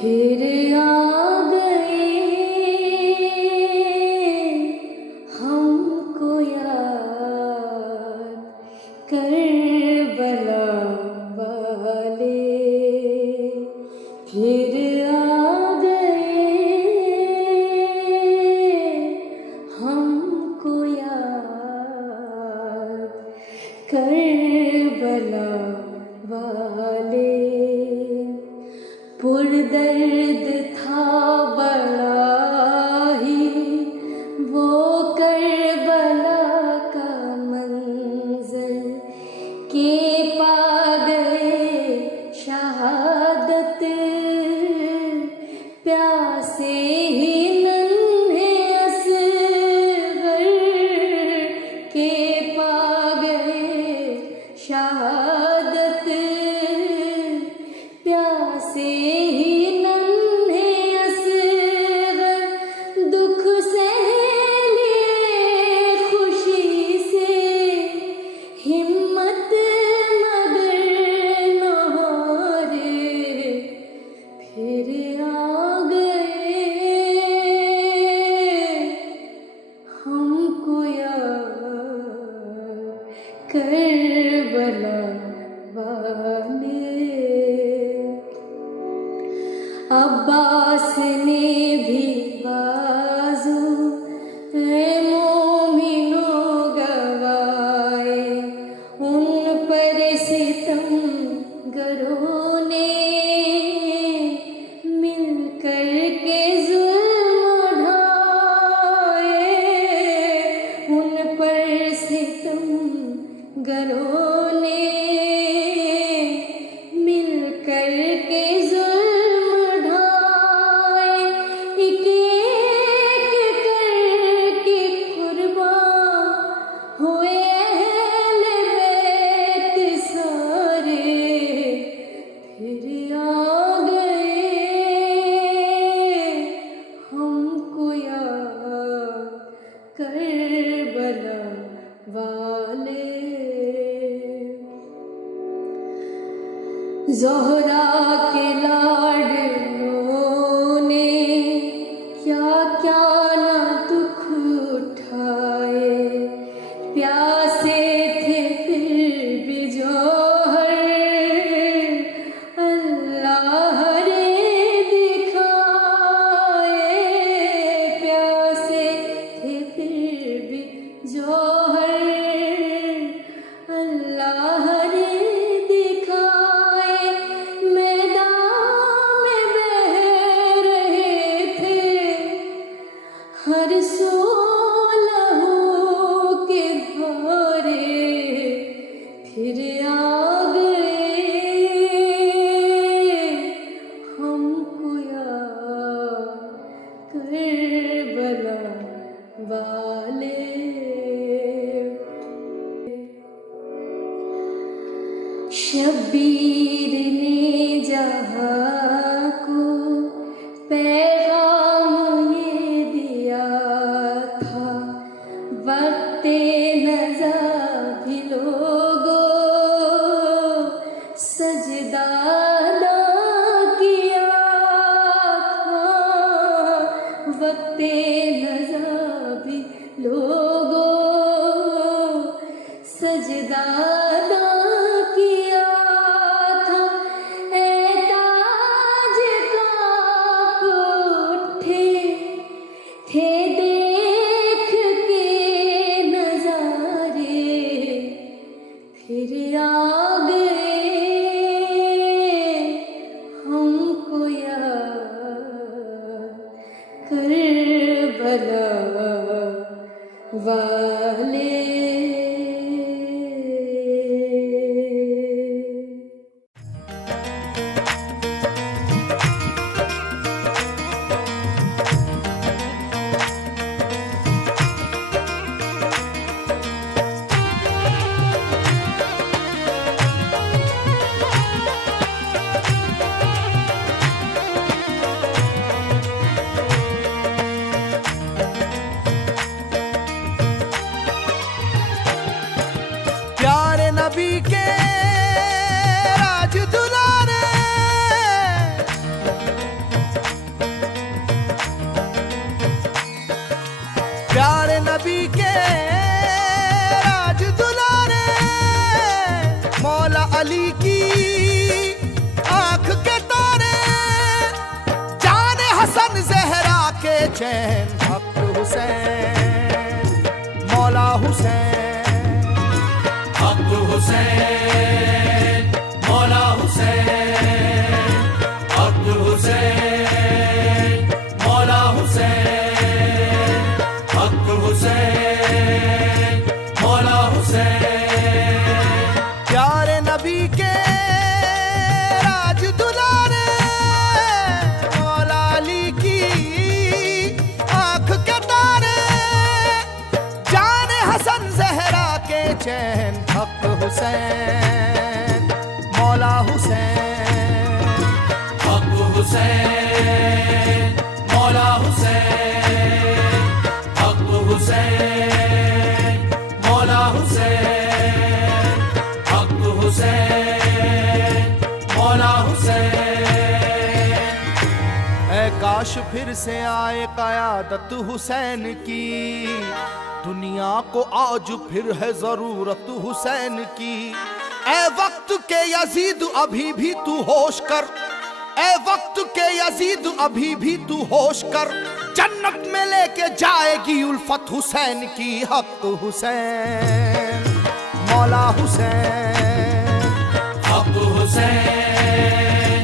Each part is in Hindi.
फिर आ गए हमको याद करबला वाले। फिर आ गए हमको याद करबला वाले। पुरदर्द था बड़ा ही वो करबला का मंजर के पा गए शहादत। प्यासे ही नन्हे असगर के पा गए शहादत। प्यासे ही नन्हे असगर दुख से लिए खुशी से हिम्मत मगर न हारे। फिर आ गए हमको याद करबला वाले। अब्बास ने भी बाजू मोमिनो गवाए। उन पर सितम गरों ने मिलकर के जुल्म ढाए। उन पर सितम गरों ने मिलकर के करबला वाले। ज़ोहरा के लाडलों ने क्या क्या न दुख उठाए। प्यासे थे फिर भी जौहर अल्लाह रे दिखाए। प्यासे थे फिर भी जौहर अल्लाह रे दिखाए। मैदान में बह रहे थे हर सो लहू के धारे। फिर आ गए हमको याद करबला वाले। शब्बीर ने जहाँ को पैगाम ये दिया था। वक्ते नज़ा भी लोगों सजदा अदा किया था। वक्ते नज़ा भी लोगों सजदा अदा किया था। ऐ राज दुलारे मौला अली की आंख के तारे, जाने हसन जहरा के चैन हक हुसैन मौला हुसैन, हक हुसैन मौला हुसैन, हक हुसैन मौला हुसैन, हक हुसैन मौला हुसैन। प्यारे नबी के राज दुलारे मौला अली की आंख के तारे, जाने हसन जहरा के चैन हक हुसैन मौला हुसैन, हक हुसैन मौला हुसैन, हक हुसैन मौला हुसैन, हक हुसैन मौला हुसैन। ऐ काश फिर से आए क़यादत हुसैन की, दुनिया को आज फिर है जरूरत हुसैन की। ऐ वक्त के यजीद अभी भी तू होश कर, ऐ वक्त के यजीद अभी भी तू होश कर, जन्नत में लेके जाएगी उल्फत हुसैन की। हक हुसैन मौला हुसैन, हक हुसैन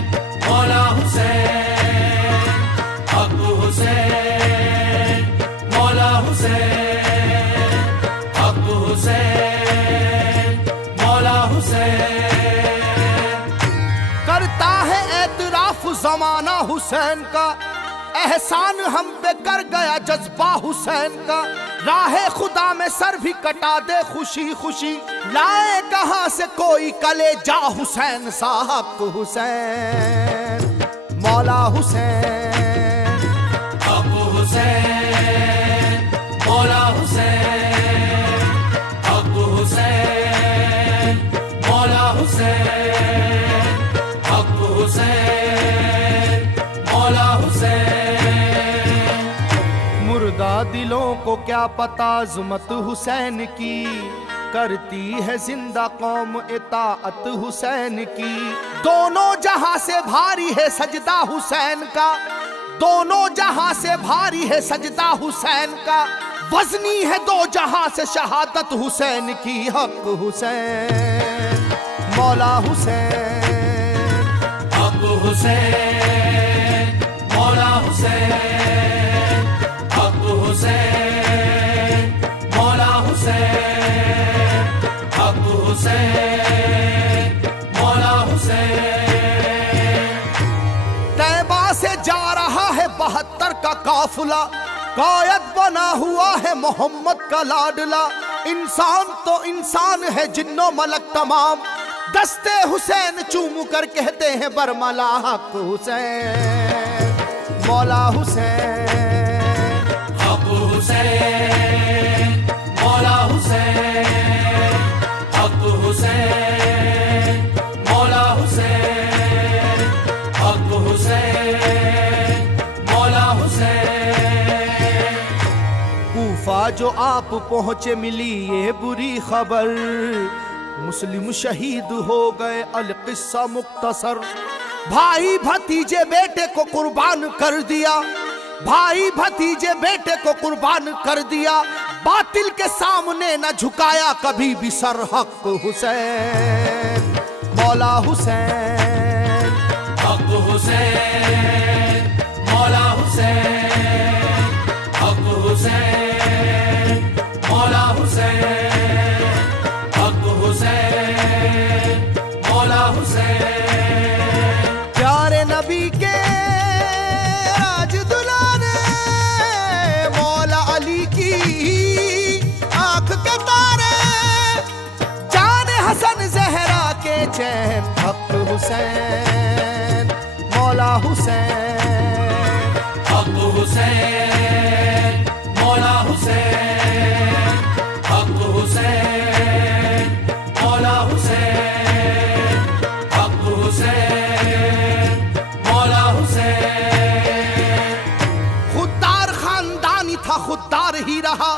मौला हुसैन, हक हुसैन मौला हुसैन, हक हुसैन मौला हुसैन। करता है एतराफ जमाना हुसैन का, एहसान हम पे कर गया जज्बा हुसैन का। राहे खुदा में सर भी कटा दे खुशी खुशी, लाए कहां से कोई कलेजा हुसैन सा। हक हुसैन मौला हुसैन, हक हुसैन मौला हुसैन, हक हुसैन मौला हुसैन, हक हुसैन मौला हुसैन। मुर्दा दिलों को क्या पता जुमत हुसैन की, करती है जिंदा कौम इताअत हुसैन की। दोनों जहां से भारी है सजदा हुसैन का, दोनों जहां से भारी है सजदा हुसैन का। वजनी है दो जहां से शहादत हुसैन की। हक हुसैन मौला हुसैन, हक हुसैन मौला हुसैन, हक हुसैन मौला हुसैन, हक हुसैन मौला हुसैन। तैबा से जा रहा है 72 का काफिला, कायद बना हुआ है मोहम्मद का लाडला। इंसान तो इंसान है जिन्नो मलक तमाम, दस्ते हुसैन चूम कर कहते हैं बरमला। हक हुसैन मौला हुसैन, हक हुसैन मौला हुसैन, हक हुसैन मौला हुसैन, हक हुसैन मौला हुसैन। कूफा जो आप पहुंचे मिली ये बुरी खबर, मुस्लिम शहीद हो गए अल किस्सा मुख्तसर। भाई भतीजे बेटे को कुर्बान कर दिया, भाई भतीजे बेटे को कुर्बान कर दिया। बातिल के सामने न झुकाया कभी भी सर। हक हुसैन मौला हुसैन, हक हुसैन मौला हुसैन, हक हुसैन मौला हुसैन, हक हुसैन मौला हुसैन। प्यारे नबी के राज दुलारे मौला अली की आंख के तारे, जाने हसन जहरा के चैन। हक हुसैन मौला हुसैन, हक हुसैन मौला हुसैन, हक हुसैन मौला हुसैन, हक हुसैन मौला हुसैन। खुददार खानदानी था खुददार ही रहा,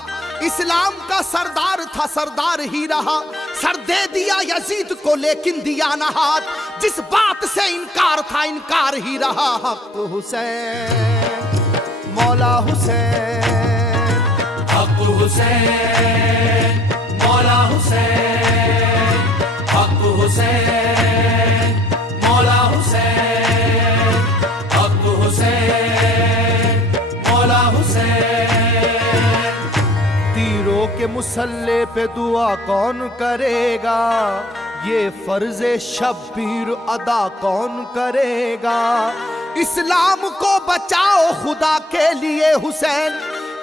इस्लाम का सरदार था, सरदार ही रहा। सर दे दिया यजीद को लेकिन दिया न हाथ। जिस बात से इनकार था इनकार ही रहा। हक हुसैन मौला हुसैन, हक हुसैन मौला हुसैन, हक हुसैन मौला हुसैन, हक हुसैन मौला हुसैन। तीरों के मुसल्ले पे दुआ कौन करेगा, ये फर्ज़े शब्बीर अदा कौन करेगा। इस्लाम को बचाओ खुदा के लिए हुसैन,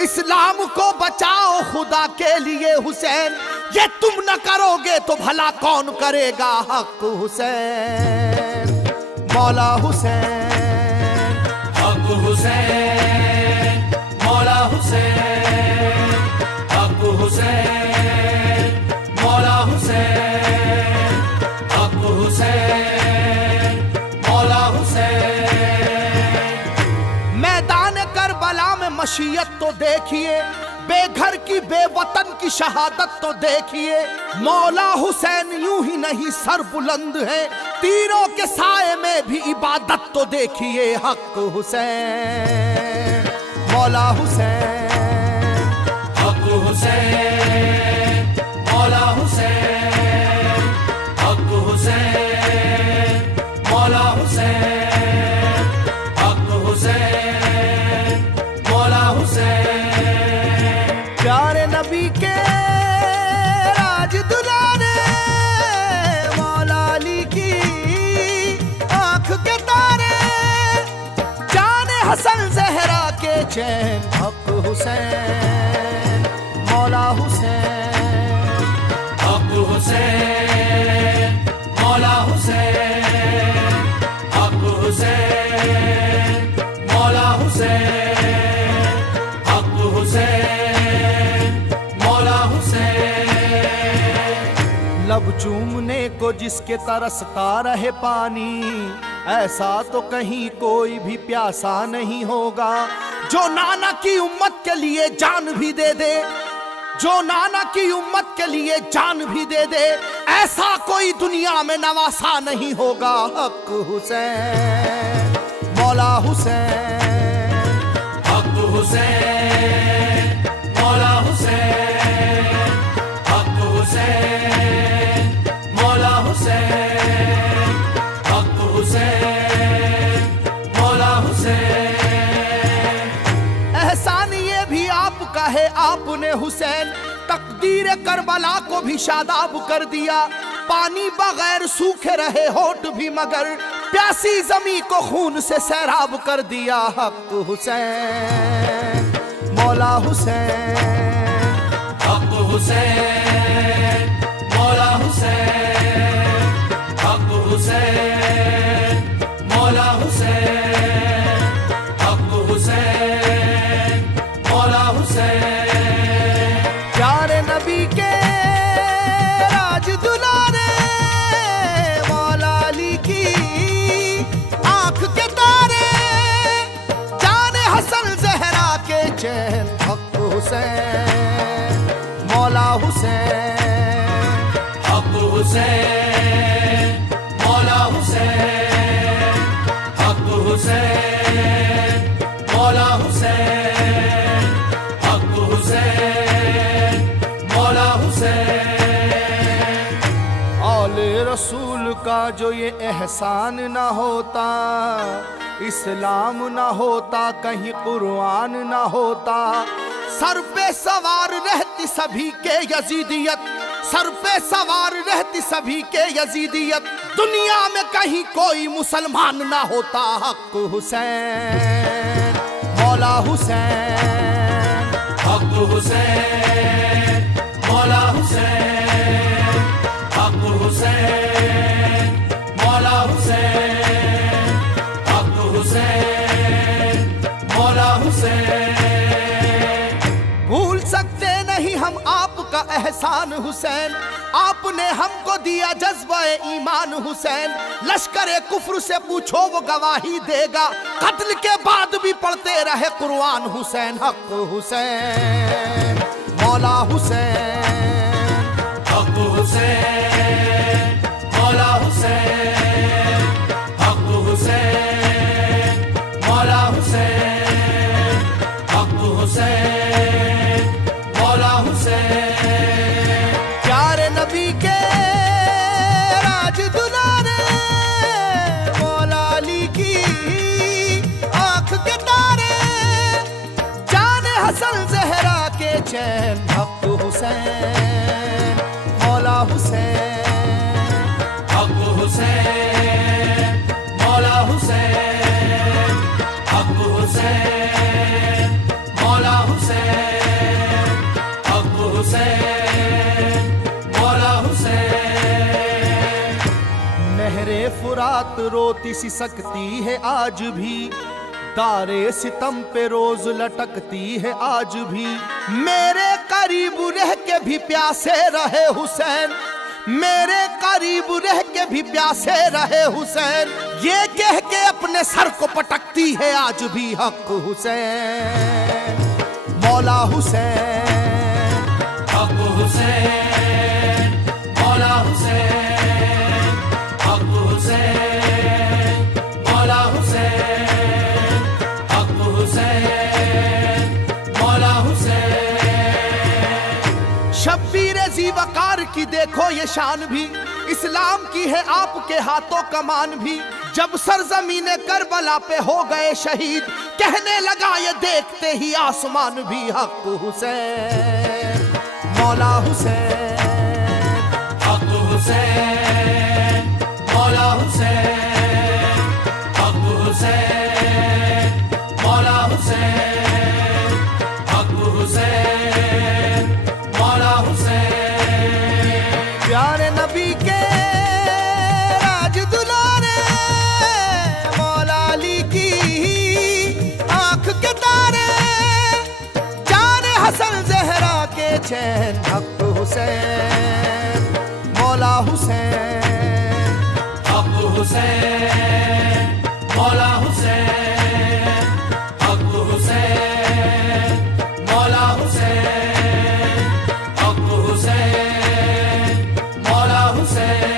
इस्लाम को बचाओ खुदा के लिए हुसैन। ये तुम न करोगे तो भला कौन करेगा। हक हुसैन मौला हुसैन, हक हुसैन मौला हुसैन, हक हुसैन मौला हुसैन, हक हुसैन मौला हुसैन। मैदान करबला में मशीयत तो देखिए, बेघर की बेवतन की शहादत तो देखिए। मौला हुसैन यूं ही नहीं सर बुलंद है, तीरों के साए में भी इबादत तो देखिए। हक हुसैन मौला हुसैन, हक हुसैन मौला हुसैन, हक हुसैन मौला हुसैन, हक हुसैन मौला हुसैन। प्यारे नबी के राज दुलारे मौला अली की आंख के तारे, जाने हसन जहरा के चैन। हक हुसैन मौला हुसैन, हक हुसैन मौला हुसैन, हक हुसैन मौला हुसैन, हक हुसैन मौला हुसैन। लब चूमने को जिसके तरसता रहे पानी, ऐसा तो कहीं कोई भी प्यासा नहीं होगा। जो नाना की उम्मत के लिए जान भी दे दे, जो नाना की उम्मत के लिए जान भी दे दे, ऐसा कोई दुनिया में नवासा नहीं होगा। हक हुसैन मौला हुसैन, हक हुसैन मौला हुसैन, हक हुसैन मौला हुसैन, हक हुसैन मौला हुसैन। एहसान ये भी आपका है, आपने हुसैन तकदीर करबला को भी शादाब कर दिया। पानी बगैर सूखे रहे होठ भी मगर प्यासी जमी को खून से सैराब कर दिया। हक हुसैन मौला हुसैन, हक हुसैन मौला हुसैन, हक हुसैन मौला हुसैन, हक हुसैन मौला हुसैन। प्यारे नबी के राज दुलारे मौला अली की आंख के तारे, जाने हसन जहरा के चैन। हक हुसैन मौला हुसैन, हक हुसैन मौला हुसैन, हक हुसैन मौला हुसैन, हक हुसैन मौला हुसैन। औले रसूल का जो ये एहसान ना होता, इस्लाम ना होता, कहीं कुरान ना होता। सर पे सवार रहती सभी के यजीदियत, सर पे सवार रहती सभी के यजीदियत। दुनिया में कहीं कोई मुसलमान ना होता। हक हुसैन मौला हुसैन, हक हुसैन मौला हुसैन, हक हुसैन मौला हुसैन, हक हुसैन मौला हुसैन। भूल सकते नहीं हम आपका एहसान हुसैन, आपने हमको दिया जज्बा ईमान हुसैन। लश्कर कुफ्र से पूछो वो गवाही देगा, कत्ल के बाद भी पढ़ते रहे कुरान हुसैन। हक हुसैन मौला हुसैन, हक हुसैन, मौला हुसैन, हक हुसैन, मौला हुसैन, हक हुसैन, मौला हुसैन। प्यारे नबी के राज दुलारे मौला अली की आंख के तारे, जाने हसन जहरा के चैन हक हुसैन, मौला हुसैन, हक हुसैन, मौला हुसैन, हक हुसैन, मौला हुसैन, हक हुसैन, मौला हुसैन। नहरे फुरात रोती सिसकती है आज भी, तारे सितम पे रोज लटकती है आज भी। मेरे करीब रह के भी प्यासे रहे हुसैन, मेरे करीब रह के भी प्यासे रहे हुसैन, ये कह के अपने सर को पटकती है आज भी हक हुसैन, मौला हुसैन, हक हुसैन, मौला हुसैन, हक हुसैन, मौला हुसैन, हक हुसैन, मौला हुसैन। शब्बीर ज़ीवकार की देखो ये शान भी, इस्लाम की है आपके हाथों कमान भी। जब सरजमीन करबला पे हो गए शहीद, कहने लगा ये देखते ही आसमान भी हक हुसैन, मौला हुसैन, हक हुसैन, मौला हुसैन, हक हुसैन, मौला हुसैन, हक हुसैन, मौला हुसैन। प्यारे नबी के राज दुलारे मौला अली की आंख के तारे, जाने हसन जहरा के चैन हक हुसैन, मौला हुसैन, हक हुसैन, मौला हुसैन, हक हुसैन, मौला हुसैन, हक हुसैन, मौला हुसैन।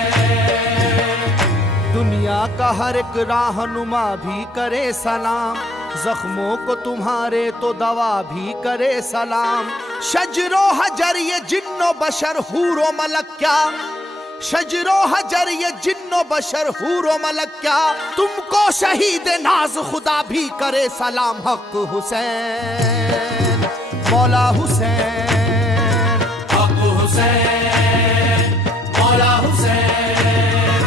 दुनिया का हर एक राहनुमा भी करे सलाम, जख्मों को तुम्हारे तो दवा भी करे सलाम। शजरो हजर ये जिन्नो बशर हूरो मलक क्या, शजरो हजर ये जिन्नो बशर हूरो मलक क्या, तुमको शहीद नाज खुदा भी करे सलाम हक हुसैन, मौला हुसैन, हक हुसैन, मौला हुसैन,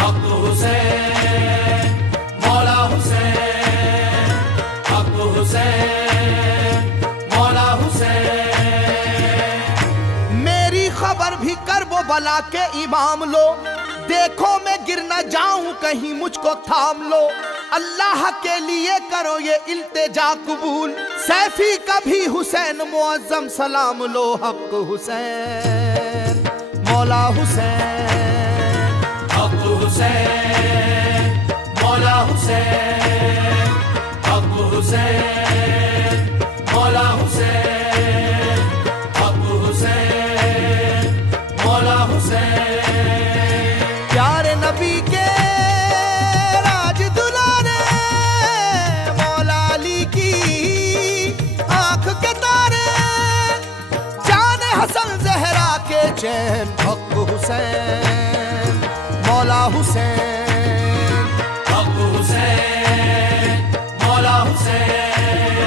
हक हुसैन, मौला हुसैन, हक हुसैन, मौला हुसैन। मेरी खबर भी करबो बला के इमाम लो, देखो मैं गिर न जाऊं कहीं मुझको थाम लो। अल्लाह के लिए करो ये इल्तिजा कबूल, सैफी कभी हुसैन मुअज्जम सलाम लो हक हुसैन, मौला हुसैन, हक हुसैन, मौला हुसैन, हक हुसैन, मौला हुसैन, हक हुसैन, मौला हुसैन। प्यारे नबी के राज दुलारे मौला अली की आंख के तारे, जाने हसन जहरा के चैन हक हुसैन, मौला हुसैन, हक हुसैन, मौला हुसैन,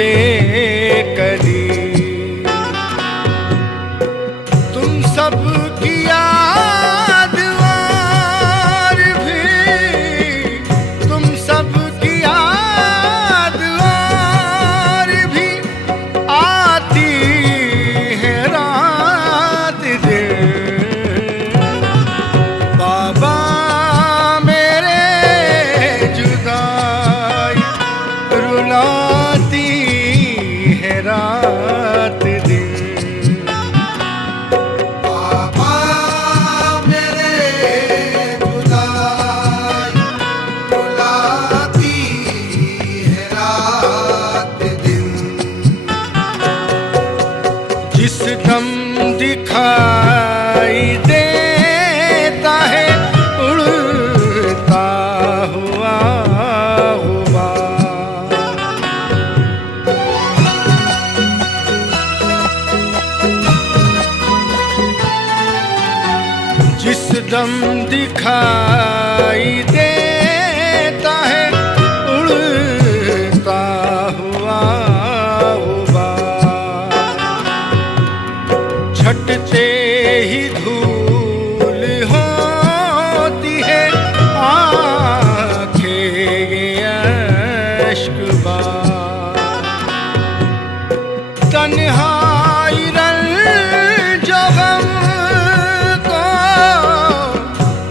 बेकली। तुम सब की याद और भी, तुम सब की याद और भी आती है रात दिन। बाबा मेरे जुदाई रुलाती है रात दिन। बाबा मेरे जुदाई रुलाती है रात दिन। जिस दम दिखाई देता है उड़ता हुआ गुबार। जिस दम दिखाई देता है उड़ता हुआ गुबार। छटते ही धूल होती है आंखें ये अश्कबार। तन्हाई रंजो गम को,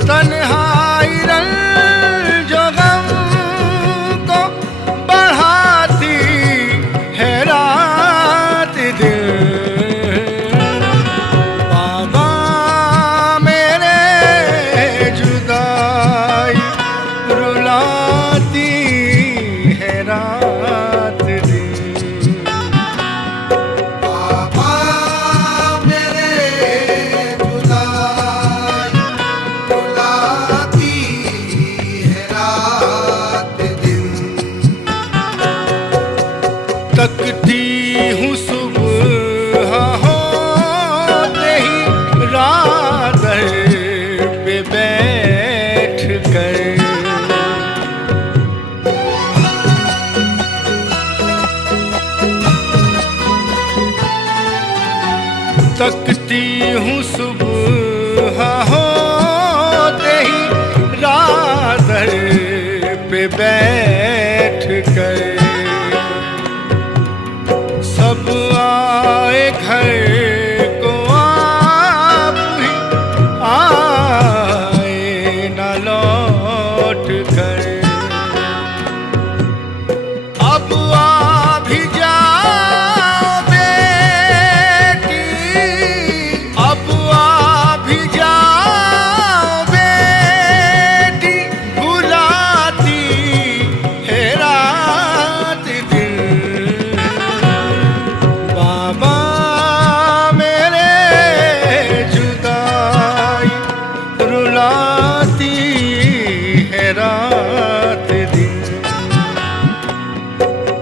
तन्हाई रंजो गम को बढ़ाती है रात दिन। बाबा मेरे जुदाई रुलाती है रात दिन। बाबा मेरे जुदाई रुलाती है रात दिन। तकती हूँ सुबह होते ही रात पे बैठ कर। तकती हूँ सुबह होते ही रात पे बैठ कर। सब आए घर को आप ही आए न लौट कर। अब आ भी जाओ बेटी, अब आ भी जाओ बेटी, बुलाती है रात दिन। बाबा मेरे जुदाई रुलाती है रात दिन।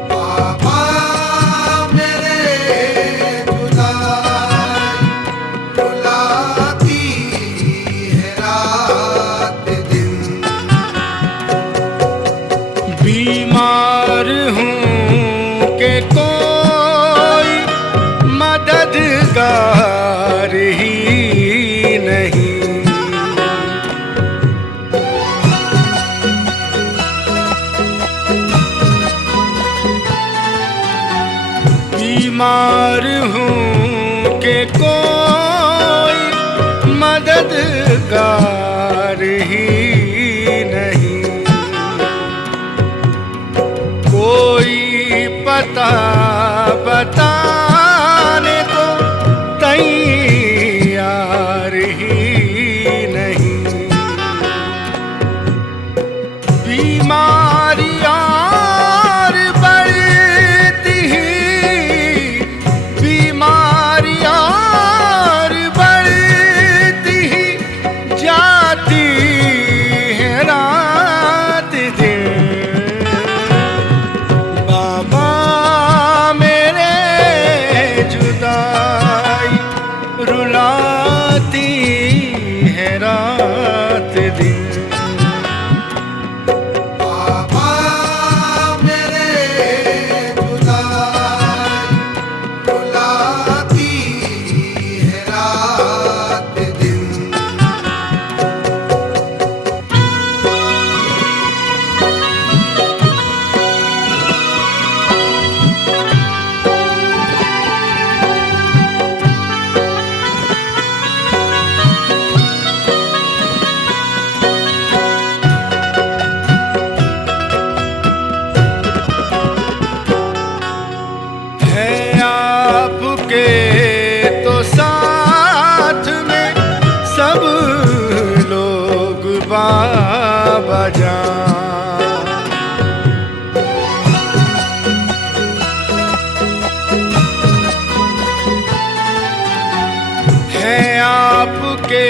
बाबा मेरे जुदाई रुलाती है रात दिन। बीमार हूँ के कोई मददगार ही नहीं। बीमार हूँ के कोई मददगार ही नहीं। कोई पता बताने को तैयार ही नहीं। बीमारी और बढ़ती ही, बीमारी और बढ़ती ही जाती है रात दिन। बाबा मेरे जुदाई आपके तो साथ में सब लोग बाबा जान। है आपके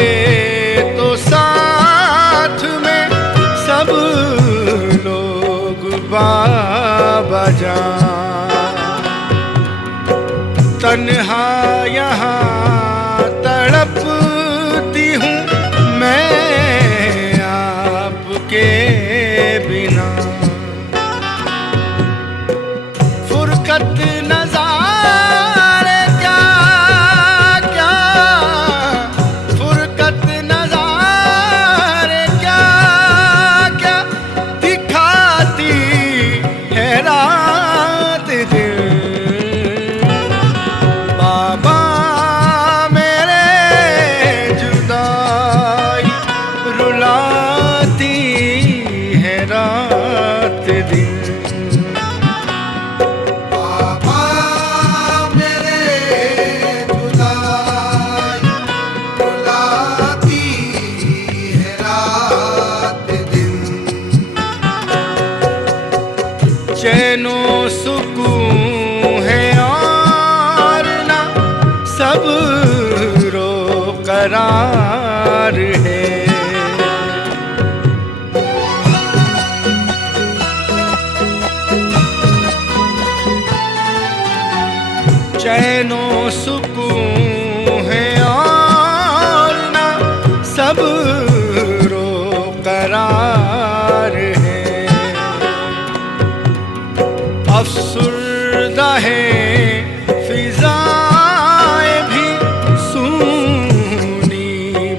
तो साथ में सब लोग बाबा जान। तन्हा यहाँ तड़पती हूँ मैं आपके बिना। फुरकत नज़ारे क्या क्या, फुरकत नज़ारे क्या क्या दिखाती है रात दिन। बाबा मेरे जुदाई रुलाती है रात दिन। बाबा मेरे जुदाई रुलाती है रात दिन। चैनो सुकून है और ना सब रो करार है। चैनो सुकून है और ना सब रो करार है। अफसुर्दा है फिजाएं भी सूनी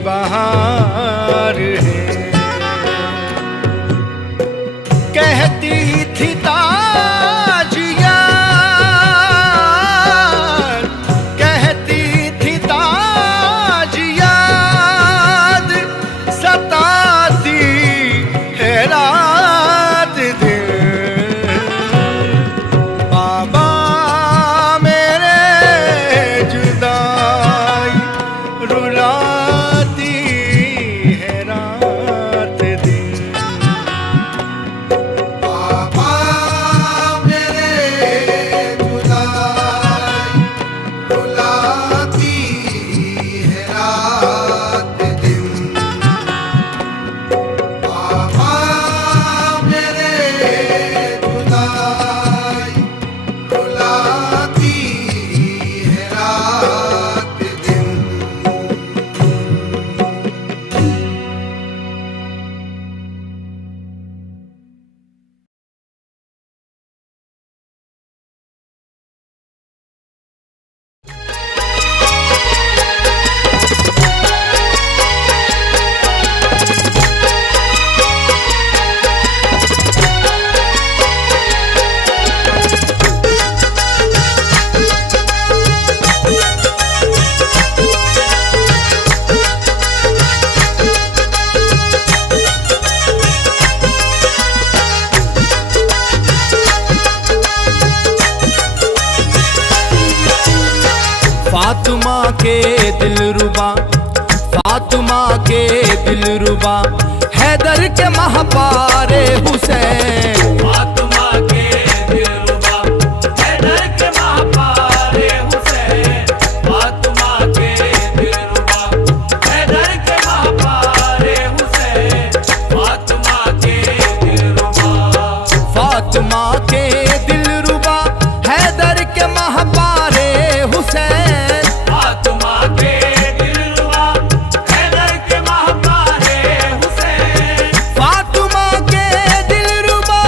बहार है। कहती थी ताजिया, कहती थी ताजियाद सताती है रात दिन। बाबा मेरे जुदाई रुलाती है रात दिन। बाबा मेरे जुदाई रुलाती है रात दिन। बाबा मेरे जुदाई रुलाती है रात दिन। फातिमा के दिलरुबा, फातिमा के दिलरुबा, हैदर के महपारे हुसैन। फातिमा के दिलरुबा, हैदर के महपारे हुसैन। फातिमा के दिलरुबा, हैदर के महपारे हुसैन। फातिमा के दिलरुबा, फातिमा के दिलरुबा, हैदर के महपारे हुसैन। फातिमा के दिलरुबा, हैदर के महपारे हुसैन। फातिमा के दिलरुबा,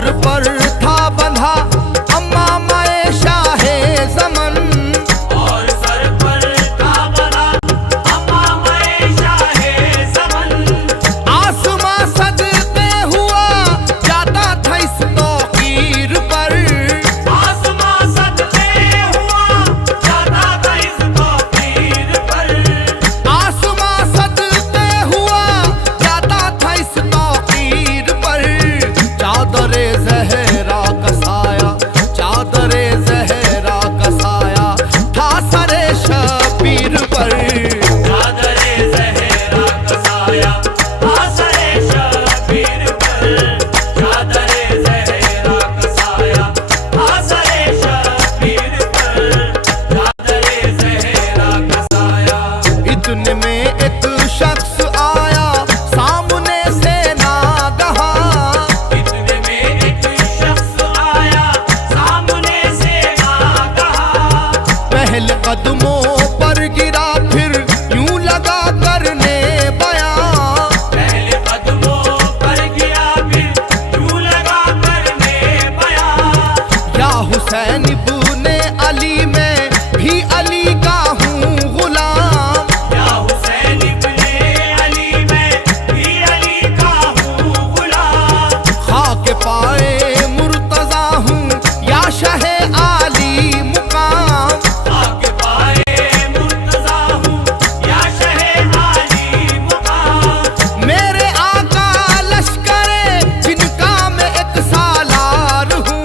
सर पर था बंधा अम्मा माए शाहे ज़मन। और सर पर था बंधा अम्मा माए शाहे ज़मन। आसमां सजते हुआ जाता था इस तौकीर पर। आसमां सजते हुआ जाता था इस तौकीर पर। आसमां सजते हुआ जाता था इस तौकीर पर। चादरे ज़हरा का साया, चादरे ज़हरा का साया था सरे शबीर पर। चादरे ज़हरा का साया था सरे शबीर पर। चादरे ज़हरा का साया था सरे शबीर पर। चादरे ज़हरा का साया। इतने में एक शख्स आया सामने से नागहा। इतने में एक शख्स आया सामने से नागहा। पहले कदमों पर गिरा फिर यूं लगा करने बयां। पहले कदमों पर गिरा फिर यूं लगा करने बयां। या हुसैन इब्ने अली में भी अली का हूँ गुलाम। या हुसैन इब्ने अली में भी अली का हूँ गुलाम। खाके पाए मुर्तजा हूँ या शहे आली मुकाम। आके पाए मुर्तजा हूँ या शहे आली मुकाम। मेरे आका लश्करे जिनका मैं एक सालार हूँ।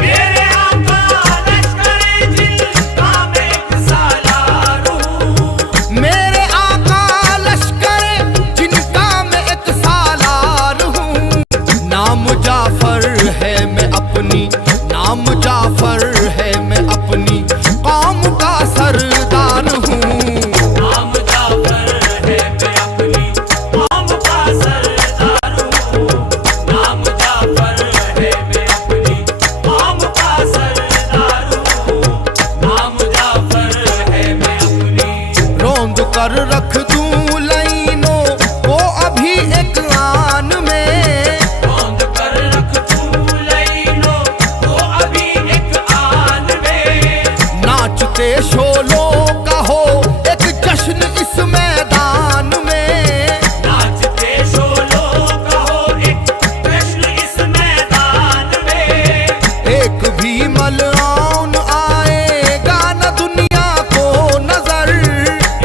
मेरे आका लश्करे जिनका मैं एक सालार हूँ। मेरे आका लश्करे जिनका मैं एक सालार हूँ। नाम जाफर है मैं अपनी, नाम जाफर है मैं अपनी कौम का सरदार हूँ। नाम जाफर है मैं अपनी कौम का सरदार हूँ। नाम जाफर है मैं अपनी कौम का सरदार हूँ। नाम जाफर है मैं अपनी। रोंद कर रख दूं लाइनों को अभी एक आन में। रौंद कर रख तू लाइनों को अभी एक आन में। नाचते शोलों का हो एक जश्न इस मैदान में। नाचते शोलों का हो एक कृष्ण इस मैदान में। एक भी मलआन आएगा न दुनिया को नजर।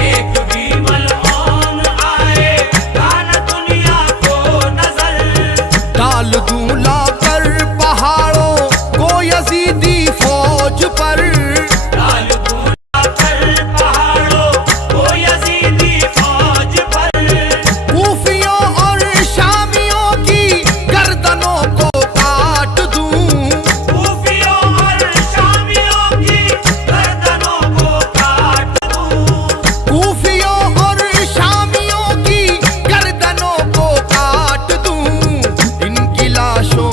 एक भी मलआन आए गाना दुनिया को नजर। डाल दूं लाकर पहाड़ों को यजीदी फौज पर। डाल दूंगा कर पहाड़ों को यजीदी फौज पर। कूफियों और शामियों की गर्दनों को काट दूं। कूफियों और शामियों की गर्दनों को काट दूं। कूफियों और शामियों की गर्दनों को काट दूं। इनकी लाशों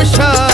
अरशद